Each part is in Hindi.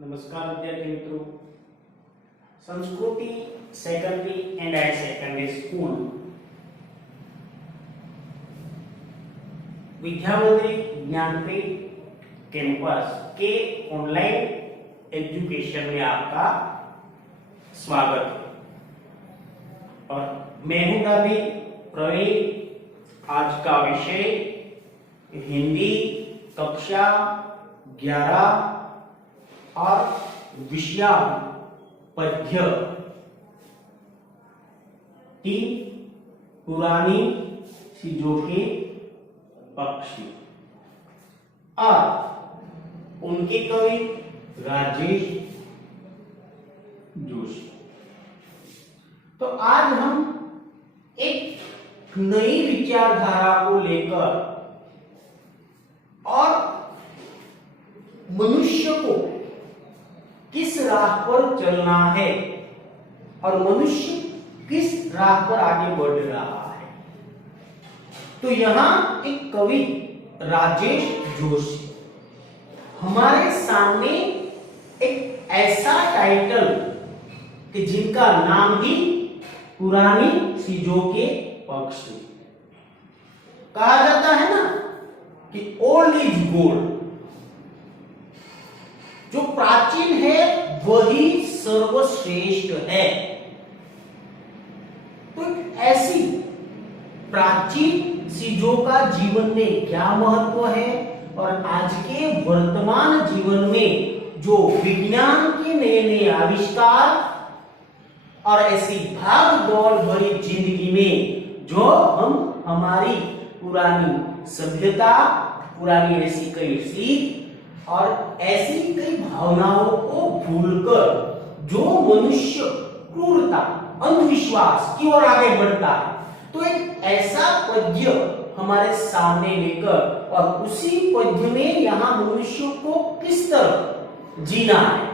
नमस्कार विद्यार्थी मित्रों, Sanskriti secondary and higher secondary school Vidyamandir Gyanpeeth campus के ऑनलाइन एजुकेशन में आपका स्वागत है। और मैं हूं डाबी प्रवीण। आज का विषय हिंदी कक्षा 11 और विषया पद्य 3 पुरानी चीजों के पक्षी और उनके कवि राजेश जोशी। तो आज हम एक नई विचारधारा को लेकर और मनुष्य को किस राह पर चलना है और मनुष्य किस राह पर आगे बढ़ रहा है, तो यहां एक कवि राजेश जोशी हमारे सामने एक ऐसा टाइटल कि जिनका नाम ही पुरानी चीजों के पक्ष में कहा जाता है ना कि ओल्ड इज गोल्ड। जो प्राचीन है वही सर्वश्रेष्ठ है। तो ऐसी प्राचीन चीजों का जीवन में क्या महत्व है और आज के वर्तमान जीवन में जो विज्ञान के नए नए आविष्कार और ऐसी भाग दौड़ भरी जिंदगी में जो हम हमारी पुरानी सभ्यता, पुरानी ऐसी कई सीख और ऐसी कई भावनाओं को भूलकर जो मनुष्य क्रूरता, अंधविश्वास की ओर आगे बढ़ता है, तो एक ऐसा पद्य हमारे सामने लेकर और उसी पद्य में यहाँ मनुष्य को किस तरह जीना है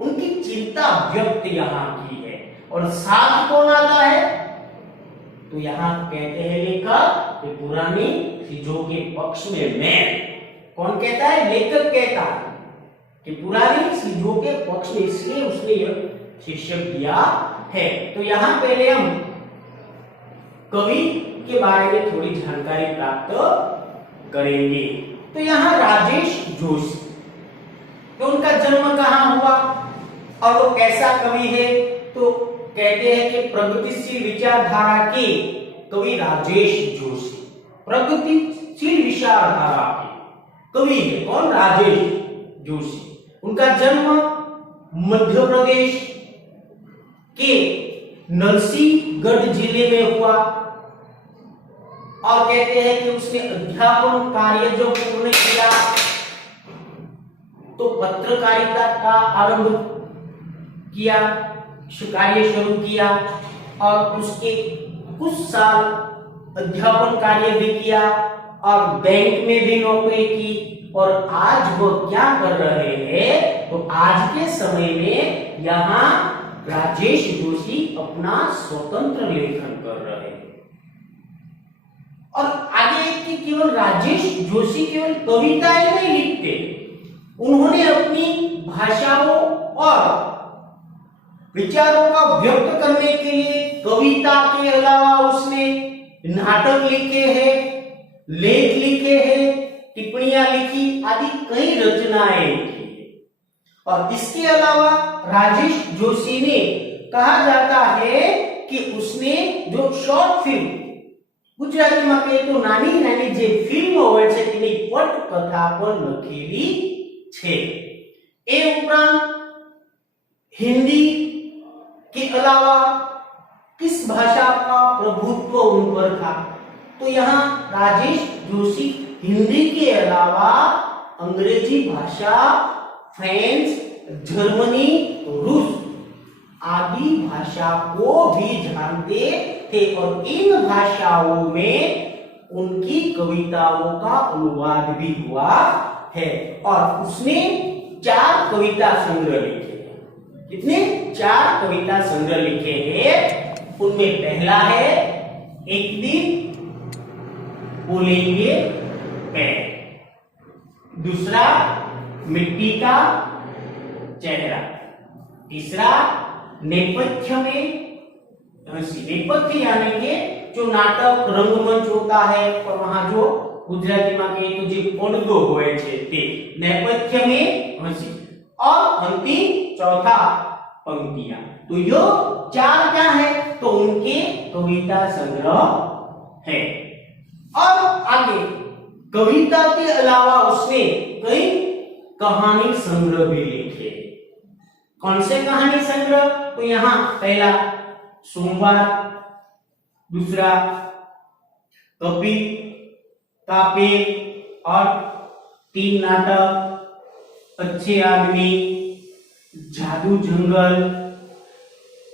उनकी चिंता व्यक्त यहाँ की है। और साथ कौन आता है, तो यहाँ कहते हैं लेखक कि पुरानी चीजों के पक्ष में मैं। कौन कहता है? लेखक कहता है कि पुरानी चीजों के पक्ष में, इसलिए उसने यह शीर्षक दिया है। तो यहां पहले हम कवि के बारे में थोड़ी जानकारी प्राप्त करेंगे। तो यहां राजेश जोशी, तो उनका जन्म कहां हुआ और वो कैसा कवि है, तो कहते हैं कि प्रगतिशील विचारधारा के कवि राजेश जोशी प्रगतिशील विचारधारा के कवि है। कौन? राजेश जोशी। उनका जन्म मध्य प्रदेश के नरसिंहगढ़ जिले में हुआ और कहते हैं कि उसने अध्यापन कार्य जो पूर्ण किया तो पत्रकारिता का आरंभ किया, कार्य शुरू किया और उसके कुछ साल अध्यापन कार्य भी किया और बैंक में भी नौकरी की। और आज वो क्या कर रहे हैं, तो आज के समय में यहाँ राजेश जोशी अपना स्वतंत्र लेखन कर रहे हैं। और आगे कि केवल राजेश जोशी केवल कविताएं नहीं लिखते, उन्होंने अपनी भाषाओं और विचारों का व्यक्त करने के लिए कविता के अलावा उसने नाटक लिखे हैं, लेख लिखे हैं, टिप्पणियां लिखी आदि कई रचनाएं लिखी। और इसके अलावा राजेश जोशी ने कहा जाता है कि उसने जो शॉर्ट फिल्म गुजराती में कहे तो नानी नानी जे फिल्मो होय छे तेनी पटकथा पण लखेली छे। ए उपरांत हिंदी के अलावा किस भाषा का प्रभुत्व उन पर था, तो यहाँ राजेश जोशी हिंदी के अलावा अंग्रेजी भाषा, फ्रेंच, जर्मनी, रूस आदि भाषा को भी जानते थे और इन भाषाओं में उनकी कविताओं का अनुवाद भी हुआ है। और उसने 4 कविता संग्रह लिखे। कितने? 4 कविता संग्रह लिखे हैं। उनमें पहला है एक दिन बोलेंगे पैर, दूसरा मिट्टी का चेहरा। तीसरा, नेपथ्य में नेपथ्य यानी कि जो नाटक रंगमंच होता है और वहां जो गुजराती में कहे तो जो પડદો હોય છે તે नेपथ्य में हंसी। और अंतिम चौथा, पंक्तियां। तो ये चार क्या है, तो उनके कविता संग्रह है। और आगे कविता के अलावा उसने कई कहानी संग्रह भी लिखे। कौन से कहानी संग्रह, तो यहाँ पहला सोमवार, दूसरा कपि कापे और 3 नाटक, अच्छे आदमी, जादू जंगल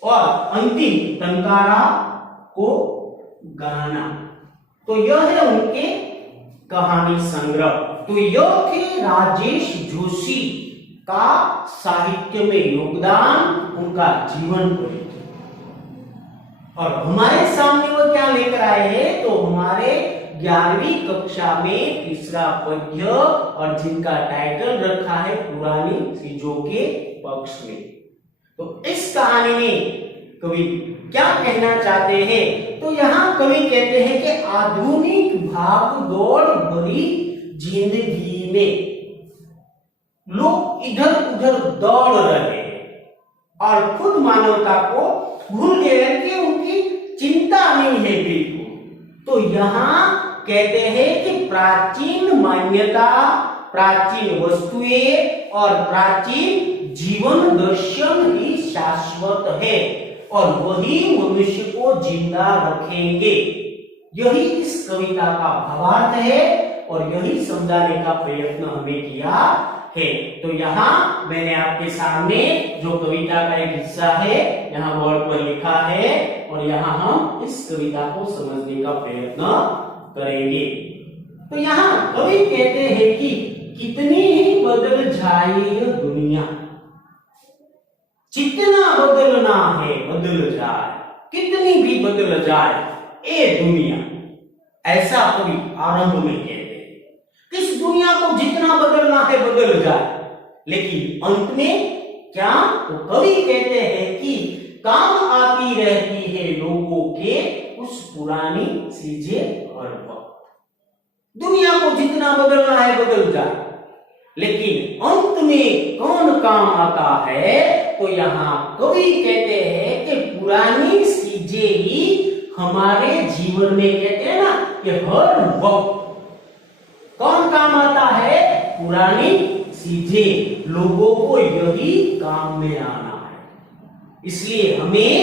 और अंतिम टंकारा को गाना। तो यह है उनके कहानी संग्रह। तो यह थे राजेश जोशी का साहित्य में योगदान, उनका जीवन परिचय। और हमारे सामने वो क्या लेकर आए हैं, तो हमारे 11वीं कक्षा में तीसरा पद्य और जिनका टाइटल रखा है पुरानी चीजों के पक्ष में। तो इस कहानी में कवि क्या कहना चाहते हैं, तो यहाँ कवि कहते हैं कि आधुनिक भाग दौड़ भरी जिंदगी में लोग इधर उधर दौड़ रहे हैं और खुद मानवता को भूल गए कि उनकी चिंता नहीं है बिल्कुल। तो यहाँ कहते हैं कि प्राचीन मान्यता, प्राचीन वस्तुएं और प्राचीन जीवन दर्शन ही शाश्वत है और वही मनुष्य को जिंदा रखेंगे। यही इस कविता का भावार्थ है और यही समझाने का प्रयत्न हमें किया है। तो यहाँ मैंने आपके सामने जो कविता का एक हिस्सा है यहाँ बोर्ड पर लिखा है और यहाँ हम इस कविता को समझने का प्रयत्न करेंगे। तो यहाँ कवि कहते हैं कि कितनी ही बदल जाए यह दुनिया, जितना बदलना है बदल जाए, कितनी भी बदल जाए ये दुनिया, ऐसा कवि आरंभ में कहते हैं। इस दुनिया को जितना बदलना है बदल जाए, लेकिन अंत में क्या, तो कवि कहते हैं कि काम आती रहती है लोगों के उस पुरानी चीजें हर वक्त। दुनिया को जितना बदलना है बदल जाए, लेकिन अंत में कौन काम आता है, तो यहाँ कवि कहते हैं कि पुरानी चीजें ही हमारे जीवन में, कहते हैं ना कि हर वक्त कौन काम आता है, पुरानी चीजें। लोगों को यही काम में आना है, इसलिए हमें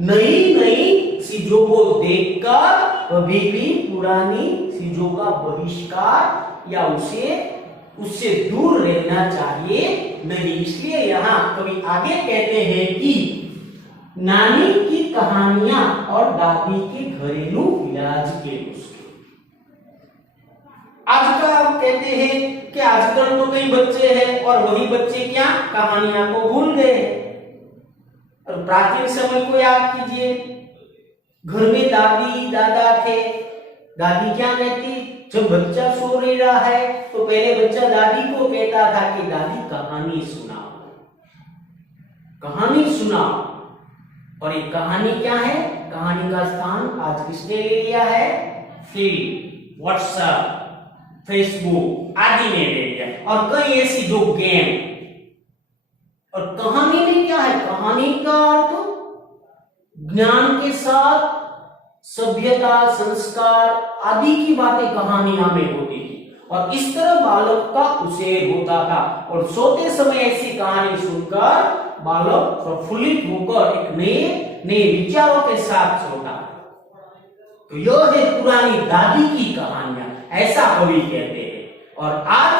नई नई चीजों को देखकर कभी भी पुरानी चीजों का बहिष्कार या उससे दूर रहना चाहिए नहीं। इसलिए यहाँ कवि आगे कहते हैं कि नानी की कहानियां और दादी के घरेलू इलाज के नुस्खे। आजकल आप कहते हैं कि आजकल तो कई बच्चे हैं और वही बच्चे क्या कहानियां को भूल गए। और प्राचीन समय को याद कीजिए, घर में दादी दादा थे, दादी क्या कहती, जब बच्चा सो रहा है तो पहले बच्चा दादी को कहता था कि दादी कहानी सुनाओ, कहानी सुनाओ। और एक कहानी क्या है, कहानी का स्थान आज किसने ले लिया है, फिल्म, व्हाट्सएप, फेसबुक आदि ने ले लिया, और कई ऐसी जो गेम। और कहानी में क्या है, कहानी का अर्थ ज्ञान के साथ सभ्यता, संस्कार आदि की बातें कहानियां में होती थी और इस तरह बालक का उछेर होता था। और सोते समय ऐसी कहानी सुनकर बालक प्रफुल्लित होकर एक नए विचारों के साथ सोता। तो यह है पुरानी दादी की कहानियां, ऐसा कवि कहते हैं। और आज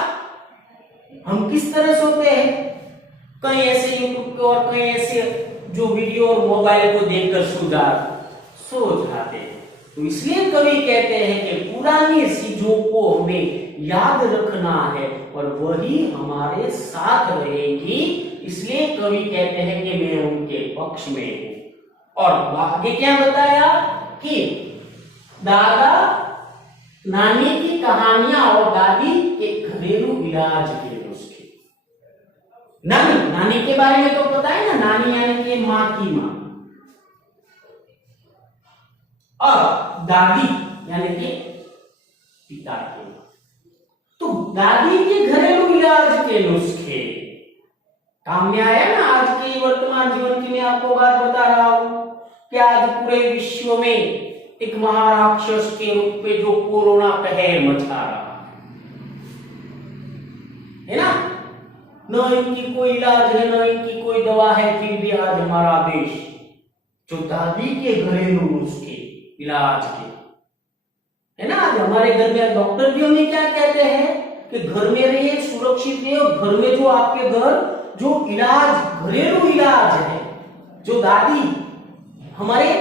हम किस तरह सोते हैं, कई ऐसे यूट्यूब के और कई ऐसे जो वीडियो और मोबाइल को देखकर सो जाते हैं। तो इसलिए कवि कहते हैं कि पुरानी चीजों को हमें याद रखना है और वही हमारे साथ रहेगी। इसलिए कवि कहते हैं कि मैं उनके पक्ष में हूं। और आगे क्या बताया कि दादा नानी की कहानियां और दादी के घरेलू इलाज के नुस्खे। नानी, नानी के बारे में तो पता है ना, नानी यानी कि माँ की माँ। और दादी यानी कि पिता की माँ। तो दादी के घरेलू इलाज के नुस्खे काम में आया ना। आज के वर्तमान जीवन की मैं आपको बात बता रहा हूं कि आज पूरे विश्व में एक महाराक्षस के रूप में जो कोरोना कहर मचा रहा है ना, न इनकी कोई इलाज है, न इनकी कोई दवा है, फिर भी आज हमारा देश जो दादी के घरेलू नुस्खे इलाज के है ना, आज हमारे घर में डॉक्टर भी हमें क्या कहते हैं कि घर में रहिए, सुरक्षित रहिए, और घर में जो आपके घर जो इलाज घरेलू इलाज है, जो दादी हमारे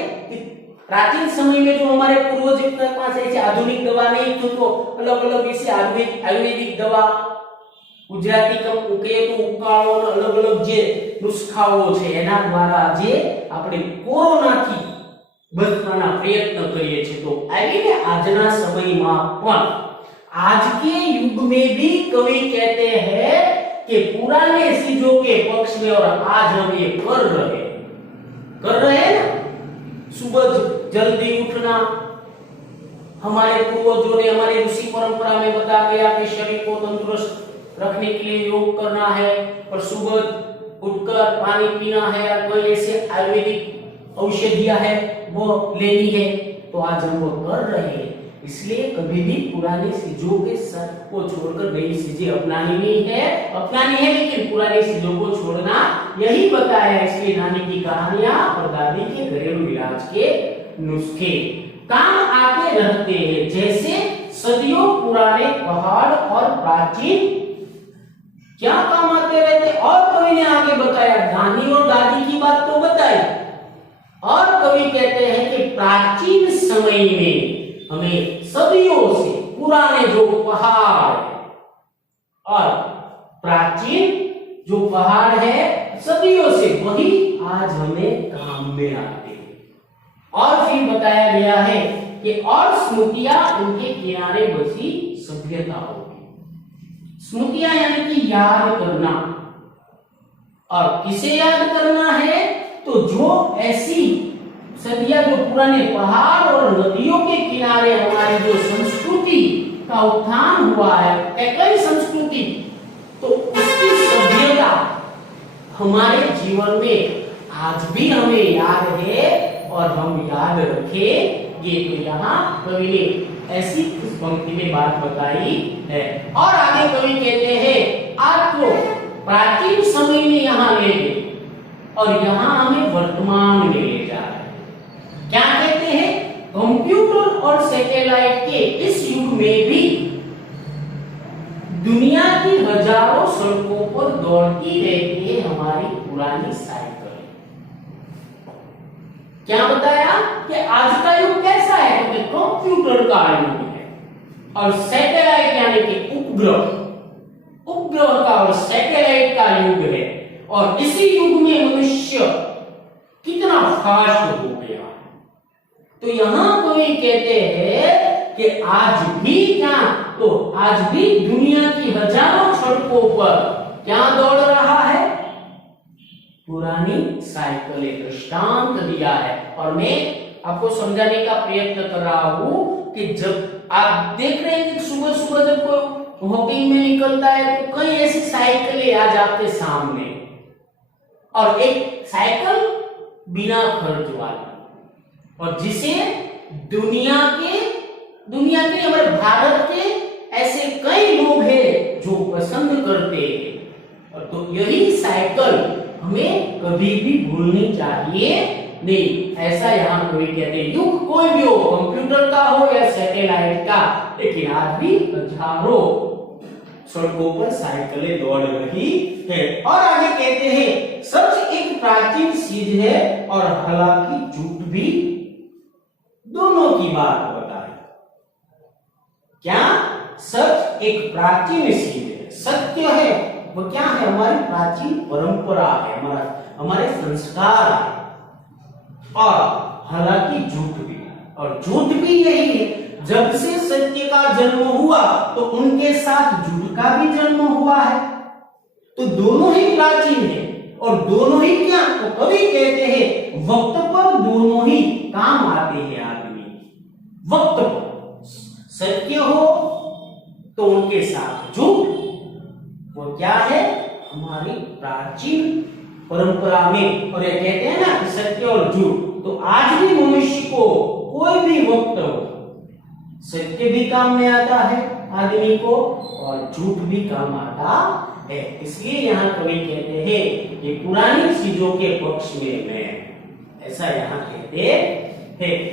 प्राचीन समय में जो हमारे पूर्वज के पास ऐसी आधुनिक दवा नहीं थी, तो अलग अलग ऐसी आयुर्वेदिक दवा गुजराती तो उकाળો अलग अलग જે નુસ્ખાઓ છે એના દ્વારા જે આપણે કોરોનાથી બચવાના પ્રયત્ન કરીએ છીએ। તો આવીને આજના સમયમાં પણ आज के युग में भी कवि कहते हैं कि पुराने चीजों के पक्ष में और आज हम ये कर रहे हैं ना। सुबह जल्दी उठना, हमारे पूर्वजों ने, हमारे ऋषि परंपरा में बताया गया कि शरीर को तंदुरुस्त रखने के लिए योग करना है, और सुबह उठकर पानी पीना है, या कोई ऐसे आयुर्वेदिक औषधियां है वो लेनी है। तो आज हम वो कर रहे हैं। इसलिए कभी भी पुरानी चीजों के साथ को छोड़कर नई चीजें अपनानी है, लेकिन पुरानी चीजों को छोड़ना यही बताया है। इसलिए नानी की कहानियां और दादी के घरेलू इलाज के नुस्खे काम आते रहते हैं, जैसे सदियों पुराने पहाड़ और प्राचीन क्या काम आते रहते। और कवि ने आगे बताया, नानी और दादी की बात तो बताई, और कवि कहते हैं कि प्राचीन समय में हमें सदियों से पुराने जो पहाड़ है, और प्राचीन जो पहाड़ है सदियों से, वही आज हमें काम में आते हैं। और फिर बताया गया है कि और स्मृतियां उनके किनारे बसी सभ्यता होगी। स्मृतियां यानी कि याद करना, और किसे याद करना है, तो जो ऐसी सदियां जो पुराने पहाड़ और नदियों के किनारे हमारी जो संस्कृति का उत्थान हुआ है, कई संस्कृति, तो उसकी सभ्यता हमारे जीवन में आज भी हमें याद है और हम याद रखेंगे। तो यहाँ कवि ने ऐसी इस पंक्ति में बात बताई है। और आगे कवि कहते हैं, आपको प्राचीन समय में यहाँ ले गए और यहाँ हमें वर्तमान में ले जा रहे हैं। क्या कहते हैं, कंप्यूटर और सैटेलाइट के इस युग में भी दुनिया की हजारों सड़कों पर दौड़ती रहती है हमारी पुरानी साइकिल। क्या बताया कि आज का युग कैसा है, तो कंप्यूटर का युग है, और सैटेलाइट यानी कि उपग्रह का और सैटेलाइट का युग है। और इसी युग में मनुष्य कितना फास्ट हो गया। तो यहां कोई कहते हैं कि आज भी क्या, तो आज भी दुनिया की हजारों सड़कों पर क्या दौड़ रहा है, पुरानी साइकिलें। दृष्टांत दिया है, और मैं आपको समझाने का प्रयत्न कर रहा हूं कि जब आप देख रहे हैं कि सुबह सुबह जब कोई वॉकिंग में निकलता है तो कई ऐसी साइकिलें आ जाते सामने, और एक साइकिल बिना खर्च वाली, और जिसे दुनिया के हमारे भारत के ऐसे कई लोग हैं जो पसंद करते हैं। और तो यही साइकिल हमें कभी भी भूलनी चाहिए नहीं, ऐसा यहाँ कोई कहते हैं। युग कोई भी हो, कंप्यूटर का हो या सैटेलाइट का, लेकिन आज भी हजारों सड़कों पर साइकिलें दौड़ रही है। और आगे कहते हैं, सच एक प्राचीन चीज है और हालांकि झूठ भी, दोनों की बात बताए। क्या, सच एक प्राचीन चीज है, सत्य है वो क्या है, हमारी प्राचीन परंपरा है, हमारे संस्कार है, और हालांकि झूठ भी, और झूठ भी यही है। जब से सत्य का जन्म हुआ तो उनके साथ झूठ का भी जन्म हुआ है। तो दोनों ही प्राचीन है और दोनों ही क्या, तो कवि कहते हैं वक्त पर दोनों ही काम आते हैं आदमी। वक्त पर सत्य हो तो उनके साथ झूठ, वो क्या है हमारी प्राचीन परंपरा में। और ये कहते हैं ना कि सत्य और झूठ, तो आज भी मनुष्य को कोई भी वक्त हो, सत्य भी काम में आता है आदमी को और झूठ भी काम आता है। इसलिए यहाँ कवि कहते हैं कि पुरानी चीजों के पक्ष में मैं, ऐसा यहाँ कहते हैं।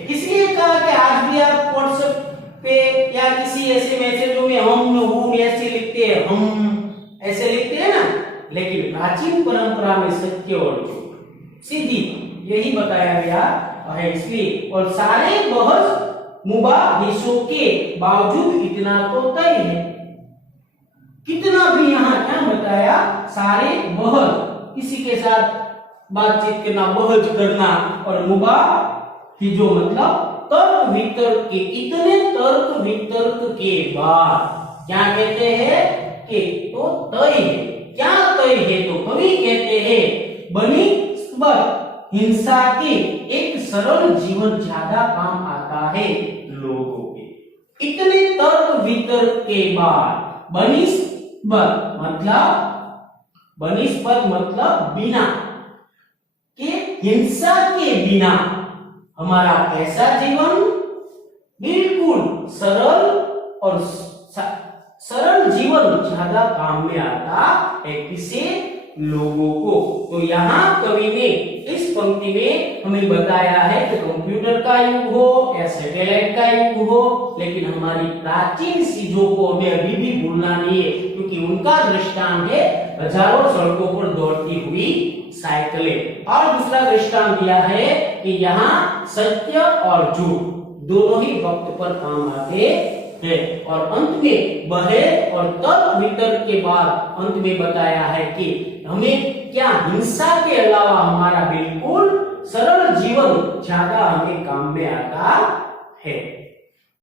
इसलिए कहा कि आज भी आप व्हाट्सएप पे या किसी ऐसे मैसेजों में हम हूं ऐसे लिखते हैं, हम ऐसे लिखते हैं ना, लेकिन प्राचीन परंपरा में सत्य और झूठ सीधी यही बताया गया है। इसलिए और सारे बहस मुबाहिसों के बावजूद इतना तो तय है, कितना भी यहाँ क्या बताया, सारे बहस किसी के साथ बातचीत करना, बहस करना, और मुबाहिसों मतलब तर्क वितर्क के, इतने तर्क वितर्क के बाद क्या कहते हैं कि तो तय है। क्या तय है, तो कवि कहते हैं बनिस्बत हिंसा के एक सरल जीवन ज्यादा काम आता है लोगों के। इतने तर्क वितर्क के बाद बनिस्बत मतलब बिना के, हिंसा के बिना हमारा कैसा जीवन, बिल्कुल सरल और सरल जीवन ज्यादा काम में आता है किसे, लोगों को। तो यहाँ कवि ने इस पंक्ति में हमें बताया है कि कंप्यूटर का युग हो या सैटेलाइट का युग हो, लेकिन हमारी प्राचीन चीजों को हमें अभी भी भूलना नहीं है, क्योंकि उनका दृष्टांत है हजारों सड़कों पर दौड़ती हुई साइकिलें। और दूसरा दृष्टांत दिया है कि यहाँ सत्य और झूठ दोनों ही वक्त पर काम आते हैं। और अंत में बहे और तर्क वितर्क के बाद अंत में बताया है कि हमें क्या हिंसा के अलावा हमारा बिल्कुल सरल जीवन ज्यादा हमें काम में आता है।